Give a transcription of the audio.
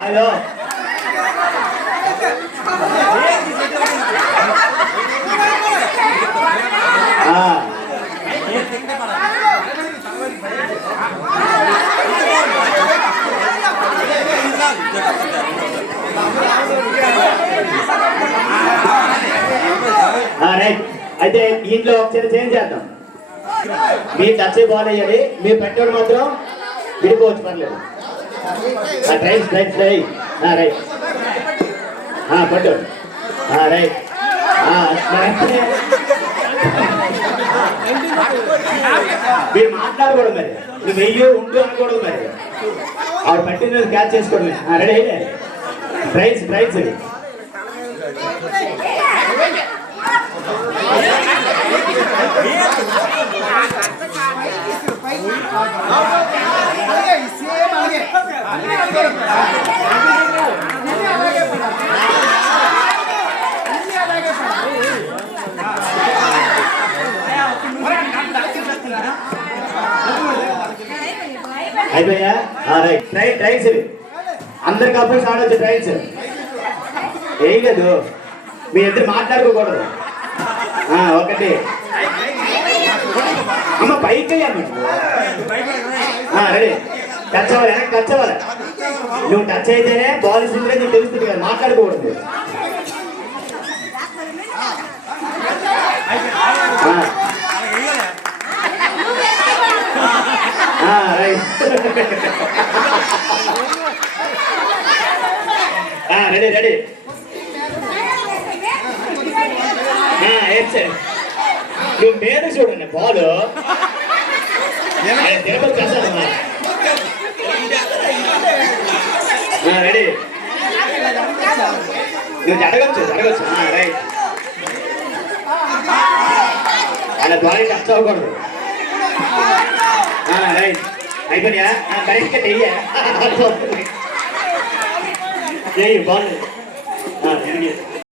Hello right. అయితే దీంట్లో ఒకసారి చేంజ్ చేద్దాం. మీరు టచ్ బాల్ అయ్యాలి, మీరు పెట్టడం మాత్రం విడిపోవచ్చు, పర్లేదు. రైట్ రైట్ రైట్ రైట్ పట్టు రైట్. మీరు మాట్లాడకూడదు, మరి నువ్వు వెయ్యి ఉంటూ అనకూడదు, మరి ఆవిడ పట్టిన క్యాచ్ చేసుకోవడమే. రెడీ ట్రైన్స్ ట్రైన్స్ అయిపోయా. రైట్ రైట్ ట్రైన్స్ అందరు కపుల్స్ ఆడవచ్చు. ట్రైన్స్ ఏం లేదు, మీ ఇద్దరు మాట్లాడుకోకూడదు. ఒకటి అమ్మ పైకి అయ్యాను. రెడీ. టచ్ అవ్వాలి, వెనక్కి టచ్ అవ్వాలి. నువ్వు టచ్ అయితేనే బాల్ ఇస్తుంటే నీకు తెలుస్తుంది కదా, మాట్లాడకూడదు. Ready ready. నువ్వు పేరు చూడండి, బాల్ తిరుపతి ప్రసాద్. రెడీ. నువ్వు జరగచ్చు జరగచ్చు. రైట్. అలా బాల్ టచ్ అవ్వకూడదు. రైట్. అయిపోయా. కరెక్ట్గా చెయ్యి బాల్ తిరిగి